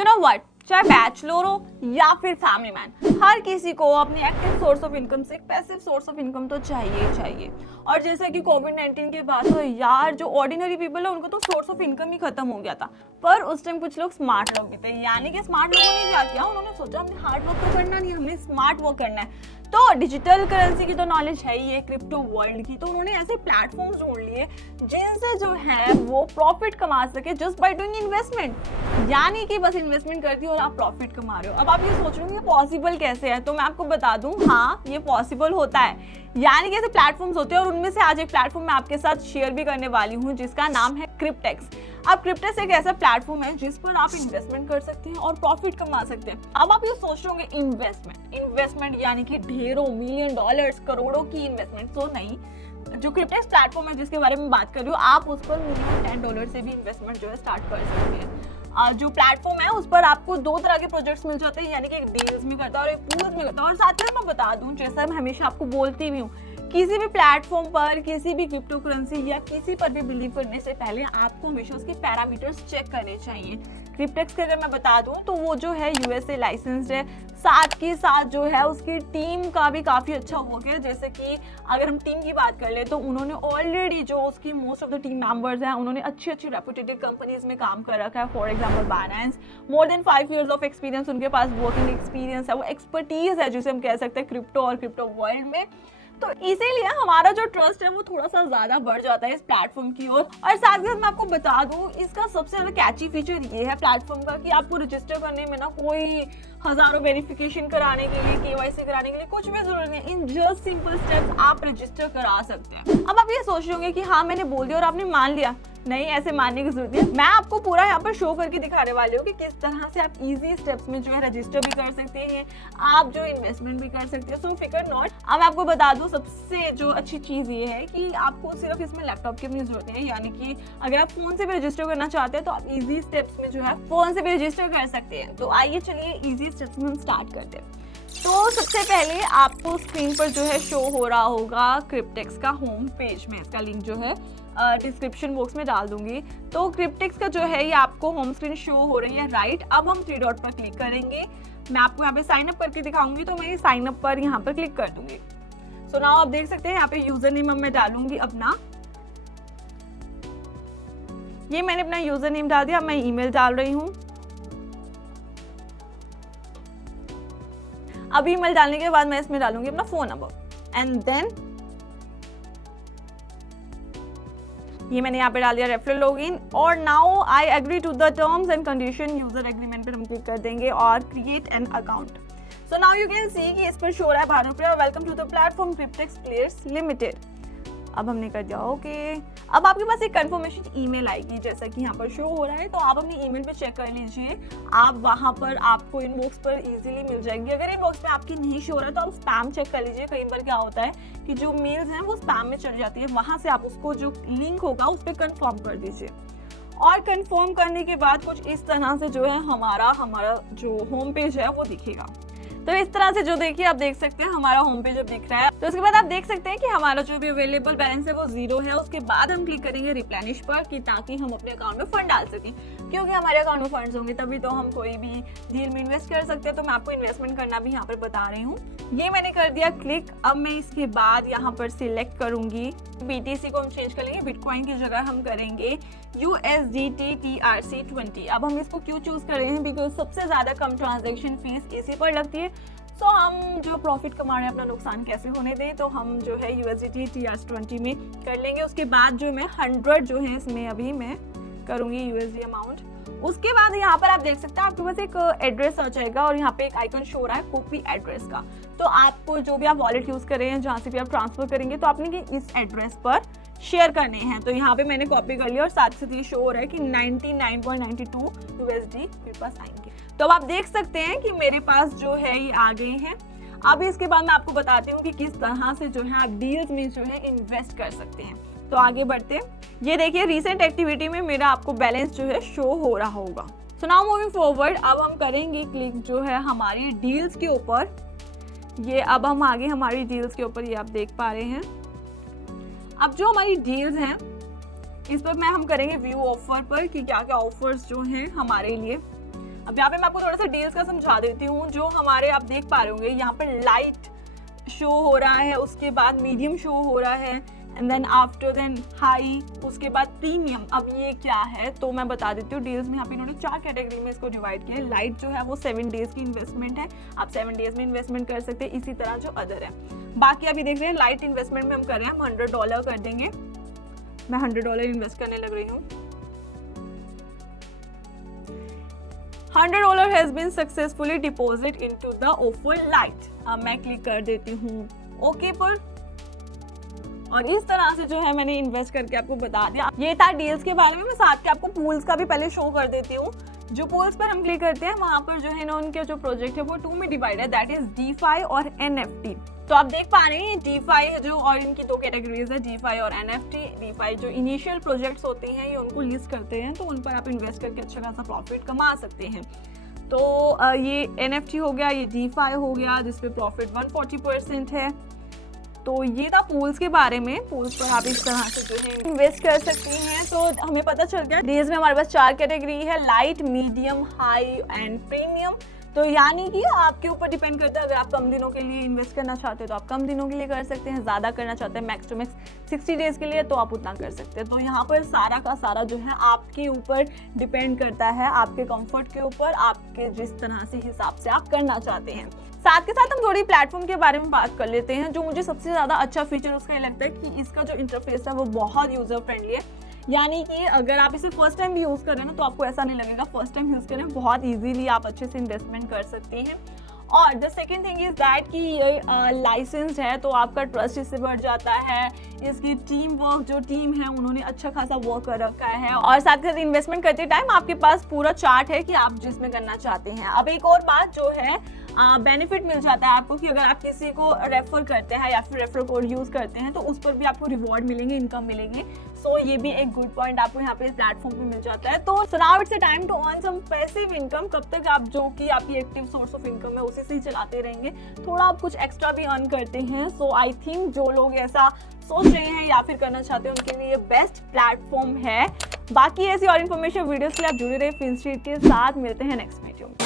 You know what, चाहे bachelor हो या फिर फैमिली मैन, हर किसी को अपनी एक्टिव सोर्स ऑफ इनकम से एक पैसिव सोर्स ऑफ इनकम तो चाहिए ही चाहिए। और जैसा कि कोविड-19 के बाद तो यार जो ऑर्डिनरी पीपल है उनको तो सोर्स ऑफ इनकम ही खत्म हो गया था। पर उस टाइम कुछ लोग स्मार्ट लोग भी थे, यानी कि स्मार्ट लोगों ने क्या किया, उन्होंने सोचा हमने हार्ड वर्क तो करना नहीं, हमने स्मार्ट वर्क करना है। तो डिजिटल करेंसी की तो नॉलेज है ही है, क्रिप्टो वर्ल्ड की, तो उन्होंने ऐसे प्लेटफॉर्म्स ढूंढ लिए जिनसे जो है वो प्रॉफिट कमा सके जस्ट बाय डूइंग इन्वेस्टमेंट। यानी कि बस इन्वेस्टमेंट करती हो और आप प्रॉफिट कमा रहे हो। अब आप ये सोच रहे हो ये पॉसिबल कैसे है, तो मैं आपको बता दूं, हाँ ये पॉसिबल होता है। यानी कि ऐसे प्लेटफॉर्म्स होते हैं और उनमें से आज एक प्लेटफॉर्म मैं आपके साथ शेयर भी करने वाली हूँ जिसका नाम है क्रिप्टेक्स। अब क्रिप्टेक्स एक ऐसा प्लेटफॉर्म है जिस पर आप इन्वेस्टमेंट कर सकते हैं और प्रॉफिट कमा सकते हैं। अब आप ये सोच रहे होंगे इन्वेस्टमेंट यानी कि ढेरों मिलियन डॉलर्स करोड़ों की इन्वेस्टमेंट, तो नहीं। जो क्रिप्टेक्स प्लेटफॉर्म है जिसके बारे में बात कर रही हूँ, आप उस पर मिनिमम $10 से भी इन्वेस्टमेंट जो है स्टार्ट कर सकते हैं। जो प्लेटफॉर्म है उस पर आपको दो तरह के प्रोजेक्ट्स मिल जाते हैं, यानी कि एक डील्स में करता है और एक पूल्स में करता है। और साथ ही मैं बता दूं, जैसा मैं हमेशा आपको बोलती भी हूँ, किसी भी प्लेटफॉर्म पर किसी भी क्रिप्टो करेंसी या किसी पर भी बिलीव करने से पहले आपको हमेशा उसके पैरामीटर्स चेक करने चाहिए। क्रिप्टेक्स के अगर मैं बता दूं तो वो जो है यूएसए लाइसेंस्ड है, साथ के साथ जो है उसकी टीम का भी काफ़ी अच्छा हो गया। जैसे कि अगर हम टीम की बात कर ले तो उन्होंने ऑलरेडी जो उसकी most of the team members हैं उन्होंने अच्छी अच्छी रेपुटेटेड कंपनीज में काम कर रखा है। For example Binance, more than 5 years of experience उनके पास वर्किंग एक्सपीरियंस है, वो एक्सपर्टीज है जिसे हम कह सकते हैं क्रिप्टो और क्रिप्टो वर्ल्ड में। तो इसीलिए हमारा जो ट्रस्ट है वो थोड़ा सा ज्यादा बढ़ जाता है इस प्लेटफॉर्म की ओर। और साथ ही साथ मैं आपको बता दूं, इसका सबसे ज्यादा कैची फीचर ये है प्लेटफॉर्म का कि आपको रजिस्टर करने में ना कोई हजारों वेरिफिकेशन कराने के लिए, केवाईसी कराने के लिए कुछ भी जरूरत नहीं है। इन जस्ट सिंपल स्टेप्स आप रजिस्टर करा सकते हैं। अब आप ये सोच रहे होंगे कि हाँ मैंने बोल दिया और आपने मान लिया। नहीं, ऐसे मानने की जरूरत नहीं है। मैं आपको पूरा यहाँ पर शो करके दिखाने वाली हूँ कि किस तरह से आप इजी स्टेप्स में जो है रजिस्टर भी कर सकते हैं, आप जो इन्वेस्टमेंट भी कर सकते हैं। सो फिकर नॉट। अब मैं आपको बता दूँ, सबसे जो अच्छी चीज़ ये है कि आपको सिर्फ इसमें लैपटॉप की अपनी जरूरत है, यानी कि अगर आप फोन से भी रजिस्टर करना चाहते हैं तो आप इजी स्टेप्स में जो है फोन से भी रजिस्टर कर सकते हैं। तो आइए चलिए इजी स्टेप्स में हम स्टार्ट करते हैं। तो सबसे पहले आपको स्क्रीन पर जो है शो हो रहा होगा क्रिप्टेक्स का होम पेज में, इसका लिंक जो है डिस्क्रिप्शन बॉक्स में डाल दूंगी। तो क्रिप्टेक्स का जो है ये आपको होम स्क्रीन शो हो रही है, राइट। अब हम 3 डॉट पर क्लिक करेंगे। मैं आपको यहाँ पे साइन अप करके दिखाऊंगी, तो मैं साइन अप पर यहाँ पर क्लिक कर दूंगी। सो नाउ आप देख सकते हैं यहाँ पे यूजर नेम मैं डालूंगी अपना। ये मैंने अपना यूजर नेम डाल दिया, मैं ईमेल डाल रही हूँ। अब ईमेल डालने के बाद मैं इसमें डालूंगी अपना फोन नंबर एंड देन ये मैंने यहाँ पे डाल दिया रेफरल लॉगिन। और now I agree to the terms and condition, user agreement पर हम क्लिक कर देंगे और create an account. So now you can see कि इस पर शो रहा है ₹12 welcome to the platform Cryptex players limited. अब हमने कर दिया ओके। अब आपके पास एक कंफर्मेशन ईमेल आएगी जैसा कि यहाँ पर शो हो रहा है, तो आप अपनी ईमेल पे चेक कर लीजिए। आप वहाँ पर आपको इनबॉक्स पर इजीली मिल जाएंगी। अगर इनबॉक्स में आपकी नहीं शो हो रहा है तो आप स्पैम चेक कर लीजिए। कई बार क्या होता है कि जो मेल्स हैं वो स्पैम में चली जाती है, वहाँ से आप उसको जो लिंक होगा उस पर कन्फर्म कर दीजिए। और कन्फर्म करने के बाद कुछ इस तरह से जो है हमारा जो होम पेज है वो दिखेगा। तो इस तरह से जो देखिए आप देख सकते हैं हमारा होम पेज अब दिख रहा है। तो उसके बाद आप देख सकते हैं कि हमारा जो भी अवेलेबल बैलेंस है वो 0 है। उसके बाद हम क्लिक करेंगे रिप्लेनिश पर कि ताकि हम अपने अकाउंट में फंड डाल सकें, क्योंकि हमारे अकाउंट में फंड्स होंगे तभी तो हम कोई भी डील में इन्वेस्ट कर सकते हैं। तो मैं आपको इन्वेस्टमेंट करना भी यहाँ पर बता रही हूँ। ये मैंने कर दिया क्लिक। अब मैं इसके बाद यहाँ पर सिलेक्ट करूंगी BTC को हम चेंज कर लेंगे, बिटकॉइन की जगह हम करेंगे USDT TRC20। अब हम इसको क्यों चूज कर रहे हैं, बिकॉज सबसे ज्यादा कम ट्रांजेक्शन फीस इसी पर लगती है। तो हम जो प्रॉफिट कमा रहे हैं अपना नुकसान कैसे होने दें, तो हम जो है USDT TRC20 में कर लेंगे। उसके बाद जो मैं 100 जो है इसमें अभी मैं करूंगी USD अमाउंट। उसके बाद यहाँ पर आप देख सकते हैं आपके पास एक एड्रेस आ जाएगा और यहाँ पे एक आइकन शो रहा है कॉपी एड्रेस का। तो आपको जो भी आप वॉलेट यूज कर रहे हैं, जहाँ से भी आप ट्रांसफर करेंगे, तो आपने इस एड्रेस पर शेयर करने हैं। तो यहाँ पे मैंने कॉपी कर लिया और साथ ही साथ ये शो हो रहा है कि 99.92 USD मेरे पास आएंगे। तो अब आप देख सकते हैं कि मेरे पास जो है ये आ गए हैं। अब इसके बाद मैं आपको बताती हूँ कि किस तरह से जो है आप डील्स में जो है इन्वेस्ट कर सकते हैं। तो आगे बढ़ते हैं। ये देखिए रिसेंट एक्टिविटी में मेरा आपको बैलेंस जो है शो हो रहा होगा। सो नाउ मूविंग फॉरवर्ड, अब हम करेंगे क्लिक जो है हमारी डील्स के ऊपर। ये अब हम आगे हमारी डील्स के ऊपर, ये आप देख पा रहे हैं। अब जो हमारी डील्स हैं इस पर हम करेंगे व्यू ऑफर पर कि क्या क्या ऑफर्स जो हैं हमारे लिए। अब यहाँ पे मैं आपको थोड़ा सा डील्स का समझा देती हूँ। जो हमारे आप देख पा रहे होंगे यहाँ पे लाइट शो हो रहा है, उसके बाद मीडियम शो हो रहा है, and then after then high, उसके बाद प्रीमियम। अब ये क्या है तो मैं बता देती हूँ। डील्स में यहाँ पे इन्होंने 4 कैटेगरी में इसको डिवाइड किया है। लाइट जो है वो 7 डेज की इन्वेस्टमेंट है, आप 7 डेज में इन्वेस्टमेंट कर सकते हैं। इसी तरह जो अदर है, बाकी अभी देख रहे हैं लाइट इन्वेस्टमेंट में हम कर रहे हैं, हम $100 कर देंगे। मैं $100 इन्वेस्ट करने लग रही हूँ। $100 has been successfully deposited into the offer light। अब मैं क्लिक कर देती हूँ ओके पर, और इस तरह से जो है मैंने इन्वेस्ट करके आपको बता दिया। ये था डील्स के बारे में। मैं साथ के आपको पूल्स का भी पहले शो कर देती हूँ। जो पूल्स पर हम क्लिक करते हैं वहां पर जो है ना उनके जो प्रोजेक्ट है वो 2 में डिवाइड है, दैट इज DeFi और NFT। तो आप देख पा रहे हैं DeFi है जो, और इनकी 2 कैटेगरीज है, DeFi और NFT। DeFi जो इनिशियल प्रोजेक्ट्स होते हैं ये उनको लिस्ट करते हैं, तो उन पर आप इन्वेस्ट करके अच्छा खासा प्रॉफिट कमा सकते हैं। तो ये NFT हो गया, ये DeFi हो गया जिसपे प्रॉफिट 140% है। तो ये था पूल्स के बारे में। पूल्स पर आप इस तरह से जो है इन्वेस्ट कर सकती हैं। तो हमें पता चल गया डेज में हमारे पास 4 कैटेगरी है, light, medium, high and premium. तो यानी कि आपके ऊपर डिपेंड करता है। अगर आप कम दिनों के लिए इन्वेस्ट करना चाहते हो तो आप कम दिनों के लिए कर सकते हैं, ज़्यादा करना चाहते हैं मैक्स टू मैक्स 60 डेज के लिए तो आप उतना कर सकते हैं। तो यहाँ पर सारा का सारा जो है आपके ऊपर डिपेंड करता है, आपके कंफर्ट के ऊपर, आपके जिस तरह से हिसाब से आप करना चाहते हैं। साथ के साथ हम थोड़ी प्लेटफॉर्म के बारे में बात कर लेते हैं। जो मुझे सबसे ज़्यादा अच्छा फीचर उसका ये लगता है कि इसका जो इंटरफेस है वो बहुत यूज़र फ्रेंडली है। यानी कि अगर आप इसे फर्स्ट टाइम भी यूज़ कर रहे हैं ना तो आपको ऐसा नहीं लगेगा। फर्स्ट टाइम यूज़ करें, बहुत इजीली आप अच्छे से इन्वेस्टमेंट कर सकते हैं। और the second thing is that कि ये लाइसेंस है तो आपका ट्रस्ट इससे बढ़ जाता है। इसकी टीम वर्क, जो टीम है उन्होंने अच्छा खासा वर्क कर रखा है। और साथ ही साथ इन्वेस्टमेंट करते टाइम आपके पास पूरा चार्ट है कि आप जिसमें करना चाहते हैं। अब एक और बात जो है, बेनिफिट मिल जाता है आपको कि अगर आप किसी को रेफर करते हैं या फिर रेफर कोड यूज़ करते हैं तो उस पर भी आपको रिवॉर्ड मिलेंगे, इनकम मिलेंगे। सो ये भी एक गुड पॉइंट आपको यहाँ पे प्लेटफॉर्म पे मिल जाता है। तो now it's a time to earn some passive income. कब तक आप, जो कि आपकी एक्टिव सोर्स ऑफ इनकम है उसी से ही चलाते रहेंगे, थोड़ा आप कुछ एक्स्ट्रा भी अर्न करते हैं। सो आई थिंक जो लोग ऐसा सोच रहे हैं या फिर करना चाहते हैं उनके लिए बेस्ट प्लेटफॉर्म है। बाकी ऐसी और इन्फॉर्मेशन वीडियोस के लिए आप जुड़े रहे फिनस्ट्रीट के साथ। मिलते हैं नेक्स्ट वीडियो में।